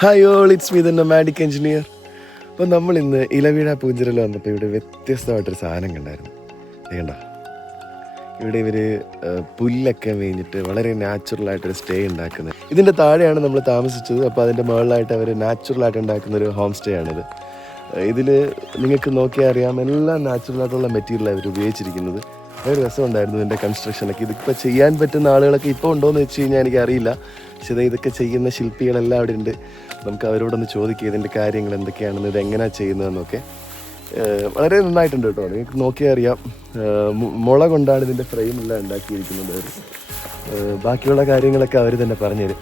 Hi all it's me the madic engineer അപ്പോൾ നമ്മൾ ഇന്ന് ഇലവീഴ പൂഞ്ചിരൽ വന്നപ്പോൾ ഇവിടെ വ്യത്യസ്തമായിട്ടൊരു സാധനം കണ്ടായിരുന്നു. വേണ്ട ഇവിടെ ഇവർ പുല്ലൊക്കെ മേഞ്ഞിട്ട് വളരെ നാച്ചുറലായിട്ടൊരു സ്റ്റേ ഉണ്ടാക്കുന്നത് ഇതിന്റെ താഴെയാണ് നമ്മൾ താമസിച്ചത്. അപ്പോൾ അതിന്റെ മുകളിലായിട്ട് അവർ നാച്ചുറലായിട്ട് ഉണ്ടാക്കുന്ന ഒരു ഹോം സ്റ്റേ ആണിത്. ഇതിൽ നിങ്ങൾക്ക് നോക്കിയാൽ അറിയാം എല്ലാം നാച്ചുറലായിട്ടുള്ള മെറ്റീരിയലാണ് അവർ ഉപയോഗിച്ചിരിക്കുന്നത്. വളരെ രസമുണ്ടായിരുന്നു ഇതിന്റെ കൺസ്ട്രക്ഷനൊക്കെ ഇതിപ്പോൾ ചെയ്യാൻ പറ്റുന്ന ആളുകളൊക്കെ ഇപ്പോൾ ഉണ്ടോയെന്ന് വെച്ച് കഴിഞ്ഞാൽ എനിക്കറിയില്ല. പക്ഷേ ഇതൊക്കെ ചെയ്യുന്ന ശില്പികളെല്ലാം അവിടെ ഉണ്ട്. നമുക്ക് അവരോടൊന്ന് ചോദിക്കുക ഇതിന്റെ കാര്യങ്ങൾ എന്തൊക്കെയാണെന്ന് ഇത് എങ്ങനെയാണ് ചെയ്യുന്നതെന്നൊക്കെ. വളരെ നന്നായിട്ടുണ്ട് കേട്ടോ. നിങ്ങൾക്ക് നോക്കിയാൽ അറിയാം. മുള കൊണ്ടാണ് ഇതിന്റെ ഫ്രെയിം എല്ലാം ഉണ്ടാക്കിയിരിക്കുന്നത് അവർ ബാക്കിയുള്ള കാര്യങ്ങളൊക്കെ അവർ തന്നെ പറഞ്ഞുതരും.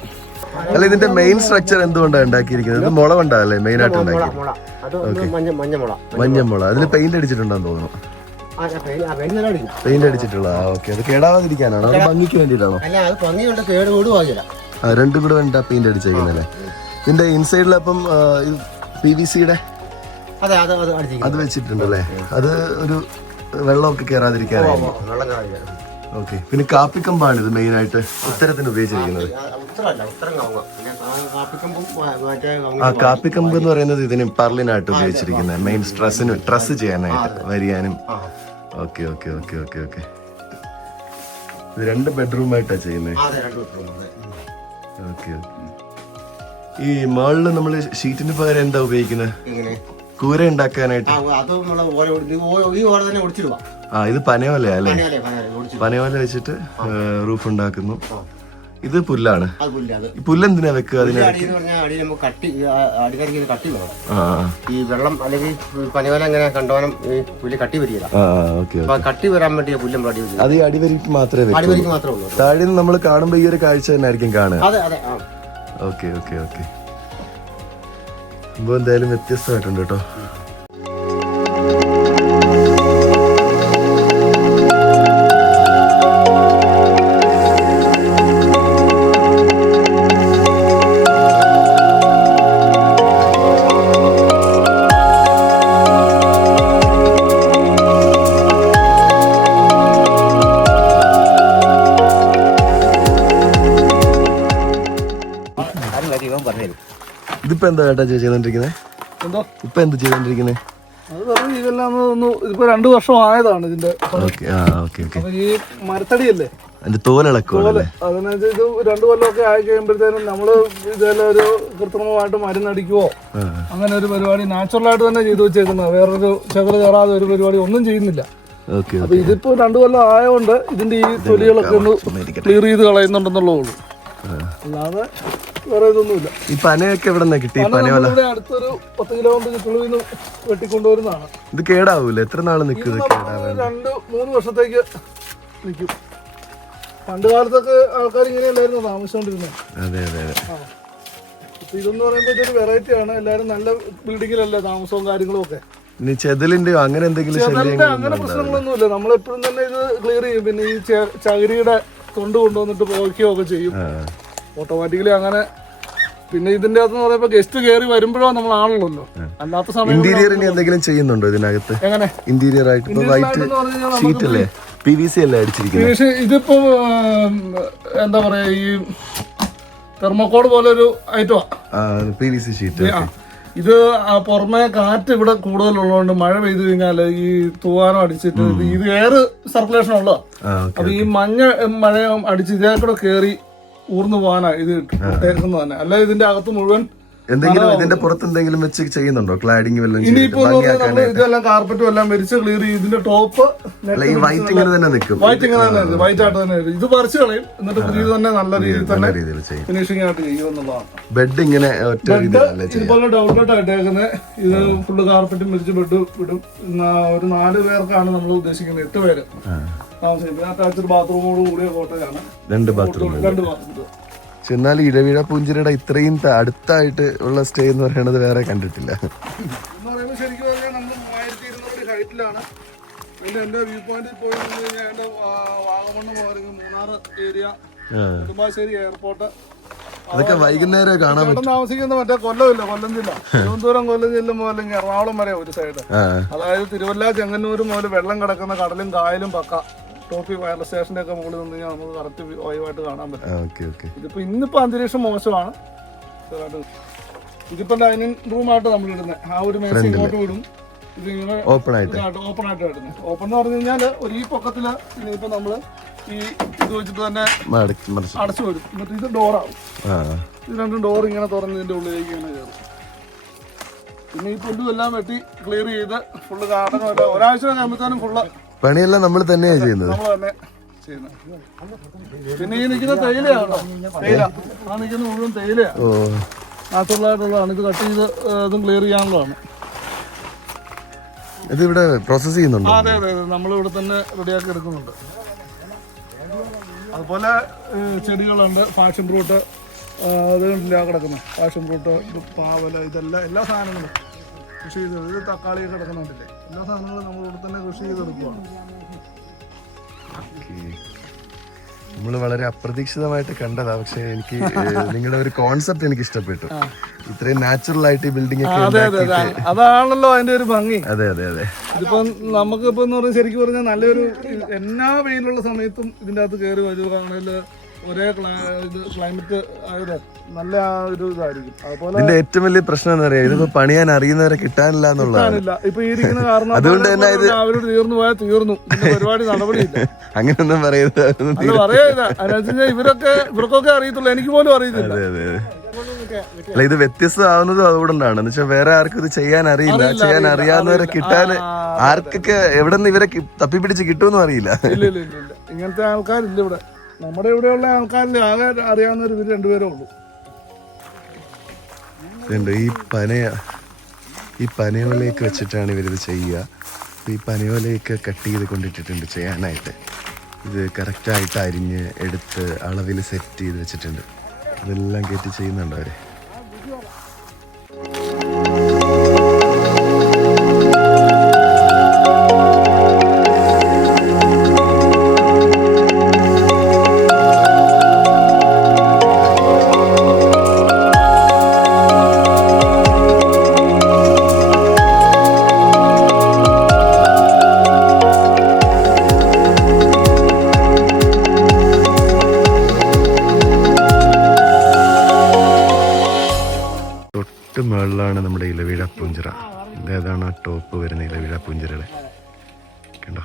അല്ല ഇതിന്റെ മെയിൻ സ്ട്രക്ചർ എന്തുകൊണ്ടാണ് ഉണ്ടാക്കിയിരിക്കുന്നത്? മുള കൊണ്ടാണല്ലേ മെയിൻ ആയിട്ട് ഉണ്ടാക്കിയത്? മുള. അത് മഞ്ഞ മഞ്ഞ മുള. മഞ്ഞ മുള. അതിൽ പെയിന്റ് അടിച്ചിട്ടുണ്ടെന്ന് തോന്നുന്നു. പെയിന്റ് അടിച്ചിട്ടുള്ള ഓക്കെ. അത് കേടാവാതിരിക്കാനാണോ? അത് ഭംഗിക്ക് വേണ്ടിയിട്ടാണോ? രണ്ടും കൂടെ വേണ്ട പെയിന്റ് അടിച്ചേക്കുന്നല്ലേ? ഇതിന്റെ ഇൻസൈഡിൽ അപ്പം പി വി സിയുടെ അതെ വെച്ചിട്ടുണ്ടല്ലേ? അത് ഒരു വെള്ളമൊക്കെ കയറാതിരിക്കാനായിരുന്നു ഓക്കെ. പിന്നെ കാപ്പിക്കമ്പാണ് ഇത് മെയിൻ ആയിട്ട് ഉത്തരത്തിന് ഉപയോഗിച്ചിരിക്കുന്നത്. ആ കാപ്പിക്കമ്പ് എന്ന് പറയുന്നത് ഇതിന് പർലിനായിട്ട് ഉപയോഗിച്ചിരിക്കുന്നത്. മെയിൻ സ്ട്രെസ്സിന് ട്രസ് ചെയ്യാനായിട്ട് വരിയാനും. Okay okay okay okay okay. ഇത് രണ്ട് ബെഡ്റൂം ആയിട്ടാ ചെയ്യുന്നത് ഓക്കെ. ഈ മാളിൽ നമ്മൾ ഷീറ്റിന് പകരം എന്താ ഉപയോഗിക്കുന്നത് കൂര ഉണ്ടാക്കാനായിട്ട്? ആ ഇത് പനയോലയാ അല്ലേ? പനയോല വെച്ചിട്ട് റൂഫ് ഉണ്ടാക്കുന്നു. ഇത് പുല്ലാണ്. പുല്ലെന്തിനാ വെക്കുക അതിന് അടി നമുക്ക് കട്ടി ഇത് കട്ടി വേണം. ഈ വെള്ളം അല്ലെങ്കിൽ പനയോല ഇങ്ങനെ കണ്ടോനം ഈ പുല്ല് കട്ടി വരികയില്ല. അപ്പൊ കട്ടി വരാൻ വേണ്ടി പുല്ല് നമ്മൾ അടി വെച്ചത് അത് ഈ അടിവരിക്ക് മാത്രമേ അടിവരി അടിവരിക്ക് മാത്രമേ ഉള്ളൂ. താഴെ നിന്ന് നമ്മൾ കാണുമ്പോൾ ഈ ഒരു കാഴ്ച തന്നെ ആയിരിക്കും കാണുക. അതെ അതെ ആ. Okay okay okay. സംഭവം എന്തായാലും വ്യത്യസ്തമായിട്ടുണ്ട് കേട്ടോ. ഇതിപ്പോ എന്താ ചേട്ടാ ചെയ്തോണ്ടിരിക്കുന്നത് എന്തോ? ഇപ്പൊ എന്ത് ചെയ്തോണ്ടിരിക്കുന്നത് അത് ഇതെല്ലാം ഒന്ന് ഇതിപ്പോ രണ്ടു വർഷം ആയതാണ് ഇതിന്റെ ഈ മരത്തടിയല്ലേ? അതിന്റെ തോലിളക്കുവാണല്ലേ അതിനകത്ത് ഇത് രണ്ടു കൊല്ലമൊക്കെ ആയി കഴിയുമ്പോഴത്തേനും നമ്മൾ ഇതെല്ലാം ഒരു കൃത്രിമമായിട്ട് മരുന്നടിക്കുവോ? അങ്ങനെ ഒരു പരിപാടി നാച്ചുറലായിട്ട് തന്നെ ചെയ്തു വെച്ചേക്കുന്നത് വേറൊരു ചകറ് കയറാതെ ഒരു പരിപാടി ഒന്നും ചെയ്യുന്നില്ല. അപ്പൊ ഇതിപ്പോ രണ്ടു കൊല്ലം ആയതുകൊണ്ട് ഇതിന്റെ ഈ തൊലികളൊക്കെ ഒന്ന് ക്ലിയർ ചെയ്ത് കളയുന്നുണ്ടെന്നുള്ളൂ അല്ലാതെ വേറെ ഇതൊന്നുമില്ല. ഈ പനയൊക്കെ എവിടെ നിന്നാ കിട്ടി പനയോല അടുത്തൊരു പത്ത് കിലോമീറ്റർ ചുറ്റുള്ളിൽ നിന്ന് വെട്ടിക്കൊണ്ടുവരുന്നതാണ്. ഇത് കേടാവൂല? എത്ര നാൾ നിൽക്കുന്നത് രണ്ട് മൂന്ന് വർഷത്തേക്ക് നിൽക്കും. പണ്ട് കാലത്തൊക്കെ ആൾക്കാർ ഇങ്ങനെയല്ലായിരുന്നു താമസിച്ചോണ്ടിരുന്നത് അതെ അതെ അതെ. ഇതെന്ന് പറയുമ്പോൾ ഇതൊരു വെറൈറ്റി ആണ്. എല്ലാരും നല്ല ബിൽഡിങ്ങിലല്ലേ താമസവും കാര്യങ്ങളും ഒക്കെ. ഇനി ചെതലിന്റെയോ അങ്ങനെ എന്തെങ്കിലും ചെതലിന്റെ അങ്ങനെ പ്രശ്നങ്ങളൊന്നുമില്ല. നമ്മളെപ്പോഴും തന്നെ ഇത് ക്ലിയർ ചെയ്യും. പിന്നെ ഈ ചകിരിയുടെ തൊണ്ട് കൊണ്ടുവന്നിട്ട് പോവുകയൊക്കെ ഒക്കെ ചെയ്യും ഓട്ടോമാറ്റിക്കലി അങ്ങനെ പിന്നെ ഇതിന്റെ അകത്ത് പറയുമ്പോ ഗസ്റ്റ് കയറി വരുമ്പോഴോ നമ്മൾ അല്ലാത്ത സമയം എന്തെങ്കിലും ചെയ്യുന്നുണ്ടോ ഇതിനകത്ത്? എങ്ങനെ? ഇന്റീരിയർ ആയിട്ട് വൈറ്റ് ഷീറ്റ് അല്ലേ? പി വി സി അല്ലേ അടിച്ചിരിക്കുന്നത്? പക്ഷേ ഇതിപ്പോ എന്താ പറയാ ഈ തെർമോക്കോഡ് പോലെ ഒരു ഐറ്റമാ പി വി സി ഷീറ്റ് ഇത് ആ പുറമെ കാറ്റ് ഇവിടെ കൂടുതലുള്ളതുകൊണ്ട് മഴ പെയ്തു കഴിഞ്ഞാൽ ഈ തൂവാനം അടിച്ചിട്ട് ഇത് എയർ സർക്കുലേഷൻ ഉള്ളതാ. അപ്പൊ ഈ മഞ്ഞ മഴ അടിച്ച് ഇതേക്കൂടെ കൂടെ കയറി ഊർന്നു പോകാനാ ഇത് ഇട്ടേക്കുന്നത് തന്നെ. അല്ല ഇതിന്റെ അകത്ത് മുഴുവൻ എന്തെങ്കിലും ഇതിന്റെ പുറത്ത് എന്തെങ്കിലും വെച്ച് ചെയ്യുന്നുണ്ടോ? ക്ലാഡിങ് വല്ലതും ഇനിയിപ്പോ ഇതെല്ലാം കാർപ്പറ്റും എല്ലാം വരിച്ച് ക്ലിയർ ചെയ്യും ഇതിന്റെ ടോപ്പ് ഈ വൈറ്റ് ഇങ്ങനെ തന്നെ നിൽക്കും. വൈറ്റ് ഇങ്ങനെ തന്നെ വൈറ്റ് ആയിട്ട് തന്നെ ഇത് പറിച്ചു കളയും. എന്നിട്ട് പുതിയത് തന്നെ നല്ല രീതിയിൽ തന്നെ രീതിയിൽ ചെയ്യും. ഫിനിഷിംഗ് ആയിട്ട് ചെയ്യും എന്നുള്ളതാണ്. ബെഡ് ഇങ്ങനെ ഒറ്റ ഇതുപോലെ ഡൗൺലോഡ് ആയിട്ടേക്കുന്നത് ഇത് ഫുള്ള് കാർപ്പറ്റും വിരിച്ച് ബെഡ് വിടും ഒരു നാല് പേർക്കാണ് നമ്മൾ ഉദ്ദേശിക്കുന്നത്. എട്ട് പേര്. താമസിക്കുന്നത്. അറ്റാച്ച്ഡ് ബാത്റൂമോട് കൂടിയ കോട്ടയാണ്. രണ്ട് ബാത്റൂം രണ്ട് ബാത്റൂം പക്ഷെ എന്നാൽ പൂഞ്ചിരിയുടെ പൂഞ്ചിരയുടെ ഇത്രയും അടുത്തായിട്ട് ഉള്ള സ്റ്റേ എന്ന് പറയുന്നത് വേറെ കണ്ടിട്ടില്ല. എന്ന് പറയുമ്പോൾ ശരിക്കും പറഞ്ഞാൽ നമ്മൾ മൂവായിരത്തി ഇരുന്നൂറ് ഹൈറ്റിലാണ്. പിന്നെ എന്റെ വ്യൂ പോയിന്റിൽ പോയി നിന്ന് കഴിഞ്ഞാൽ എന്റെ വാഗമണ്ണ് പോകണമെങ്കിൽ മൂന്നാർ ഏരിയ നെടുമ്പാശ്ശേരി എയർപോർട്ട് അതൊക്കെ വൈകുന്നേരം കാണാൻ പറ്റും. താമസിക്കുന്ന മറ്റേ കൊല്ലമില്ല കൊല്ലം ജില്ല. തിരുവനന്തപുരം കൊല്ലം ജില്ല മുതൽ എറണാകുളം വരെ ഒരു സൈഡ് അതായത് തിരുവല്ല ചെങ്ങന്നൂർ മുതൽ വെള്ളം കിടക്കുന്ന കടലും കായലും പക്ക. ടോപ്പി വയർലെസ് സ്റ്റേഷന്റെ ഒക്കെ മുകളിൽ നിന്ന് കഴിഞ്ഞാൽ നമുക്ക് കറക്റ്റ് വൈവായിട്ട് കാണാൻ പറ്റും. ഓക്കെ ഓക്കെ ഇതിപ്പോ ഇന്നിപ്പോ അന്തരീക്ഷം മോശമാണ്. ഇതിപ്പോ ഡൈനിങ് റൂമായിട്ട് നമ്മൾ ഇടുന്നത് ആ ഒരു മേശ ഇങ്ങോട്ട് വിടും ഇതിങ്ങനെ ഓപ്പൺ ആയിട്ട്. ഓപ്പൺ ആയിട്ട് ഇടുന്നത് ഓപ്പൺ എന്ന് പറഞ്ഞു കഴിഞ്ഞാൽ ഒരു ഈ പൊക്കത്തിൽ ഇനിയിപ്പോ നമ്മൾ ഈ ഇത് വെച്ചിട്ട് തന്നെ അടച്ചു വരും. എന്നിട്ട് ഇത് ഡോറാവും ഇത് രണ്ടും ഡോർ ഇങ്ങനെ തുറന്ന് ഇതിന്റെ ഉള്ളിലേക്ക് ഇങ്ങനെ കയറും. പിന്നെ ഈ പുല്ലും എല്ലാം വെട്ടി ക്ലിയർ ചെയ്ത് ഫുള്ള് എല്ലാം ഒരാഴ്ച കഴിയുമ്പോഴത്തേനും ഫുള്ള് പണിയെല്ലാം നമ്മൾ തന്നെയാണ് ചെയ്യുന്നത്. നമ്മൾ തന്നെ ചെയ്യുന്നത്. പിന്നെ ഈ നിൽക്കുന്ന തേയിലയാണോ തേയില. ആ നിൽക്കുന്ന മുഴുവൻ തേയിലയാണ് ഓ. നാച്ചുറലായിട്ടുള്ളതാണ് ഇത് കട്ട് ചെയ്ത് ഇതും ക്ലിയർ ചെയ്യാനുള്ളതാണ്. ഇത് ഇവിടെ പ്രോസസ് ചെയ്യുന്നുണ്ട് അതെ അതെ അതെ. നമ്മൾ ഇവിടെ തന്നെ റെഡിയാക്കി എടുക്കുന്നുണ്ട്. അതുപോലെ ചെടികളുണ്ട്. ഫാഷൻ ഫ്രൂട്ട് അത് കണ്ടില്ല കിടക്കുന്നത്. ഫാഷൻ ഫ്രൂട്ട് പാവല പാവൽ ഇതെല്ലാം എല്ലാ സാധനങ്ങളും. കൃഷി ചെയ്ത് ഇത് തക്കാളി കിടക്കുന്നുണ്ടല്ലേ? എല്ലാ സാധനങ്ങളും നമ്മൾ ഇവിടെ തന്നെ കൃഷി ചെയ്തെടുക്കുകയാണ് നമ്മൾ വളരെ അപ്രതീക്ഷിതമായിട്ട് കണ്ടതാ പക്ഷെ എനിക്ക് നിങ്ങളുടെ ഒരു കോൺസെപ്റ്റ് എനിക്ക് ഇഷ്ടപ്പെട്ടു. ഇത്രയും നാച്ചുറൽ ആയിട്ട് ഈ ബിൽഡിംഗ് അതെ അതെ അതാണല്ലോ അതിന്റെ ഒരു ഭംഗി. അതെ അതെ അതെ. ഇതിപ്പം നമുക്കിപ്പോ പറഞ്ഞാൽ ശരിക്കും പറഞ്ഞാൽ നല്ലൊരു എല്ലാ വെയിലുള്ള സമയത്തും ഇതിന്റെ അകത്ത് കയറി വരുവാണെങ്കിൽ ഒരേ ക്ലൈമറ്റ് ആയത് നല്ല ആ ഒരു ഇതായിരിക്കും. അതുപോലെ ഇതിന്റെ ഏറ്റവും വലിയ പ്രശ്നം എന്ന് പറയാം? ഇതിപ്പോ പണിയാൻ അറിയുന്നവരെ കിട്ടാനില്ല എന്നുള്ളതാണ്. ഇപ്പൊ ഈ ഇരിക്കുന്ന കാരണം അതുകൊണ്ട് തന്നെ ഇത് അവരോട് തീർന്നു പോയാൽ തീർന്നു. ഒരുപാട് പരിപാടി നടപടിയില്ല. അങ്ങനെയൊന്നും പറയരുത്. അതൊന്നും അല്ല പറയാ അതിനനുസരിച്ച് ഇവരൊക്കെ ഇവർക്കൊക്കെ അറിയത്തുള്ളൂ. എനിക്ക് പോലും അറിയത്തില്ല. അല്ല ഇത് വ്യത്യസ്തമാവുന്നതും അതുകൊണ്ടാണ്. എന്ന് വെച്ചാൽ വേറെ ആർക്കും ഇത് ചെയ്യാൻ അറിയില്ല. ചെയ്യാൻ അറിയാവുന്നവരെ കിട്ടാൻ ആർക്കൊക്കെ എവിടെ നിന്ന് ഇവരെ തപ്പിപ്പിടിച്ച് കിട്ടുമെന്നും അറിയില്ല. ഇങ്ങനത്തെ ആൾക്കാരില്ല ഇവിടെ. നമ്മുടെ ഇവിടെയുള്ള ആൾക്കാരിൽ ആകെ അറിയാവുന്ന ഒരു ഇത് രണ്ടുപേരേ ഉള്ളൂ. ഈ പനയ ഈ പനയോലയൊക്കെ വെച്ചിട്ടാണ് ഇവരിത് ചെയ്യുക. ഈ പനയോലയൊക്കെ കട്ട് ചെയ്ത് കൊണ്ടിട്ടിട്ടുണ്ട് ചെയ്യാനായിട്ട്. ഇത് കറക്റ്റായിട്ട് അരിഞ്ഞ് എടുത്ത് അളവിൽ സെറ്റ് ചെയ്ത് വെച്ചിട്ടുണ്ട്. അതെല്ലാം കയറ്റി ചെയ്യുന്നുണ്ട് അവർ? തൊട്ട് മുകളിലാണ് നമ്മുടെ ഇലവീഴ പൂഞ്ചിറ. ഇതേതാണ് ആ ടോപ്പ് വരുന്ന ഇലവീഴ പൂഞ്ചിറയുടെ കണ്ടോ?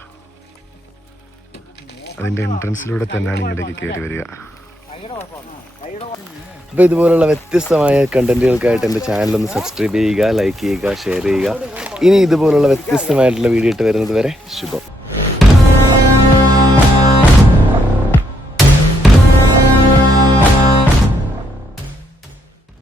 അതിന്റെ എൻട്രൻസിലൂടെ തന്നെയാണ് ഇങ്ങോട്ടേക്ക് കയറി വരിക. അപ്പോൾ ഇതുപോലുള്ള വ്യത്യസ്തമായ കണ്ടന്റുകൾക്കായിട്ട് എന്റെ ചാനൽ ഒന്ന് സബ്സ്ക്രൈബ് ചെയ്യുക ലൈക്ക് ചെയ്യുക ഷെയർ ചെയ്യുക. ഇനി ഇതുപോലുള്ള വ്യത്യസ്തമായിട്ടുള്ള വീഡിയോ ഇട്ട് വരുന്നത് വരെ ശുഭം.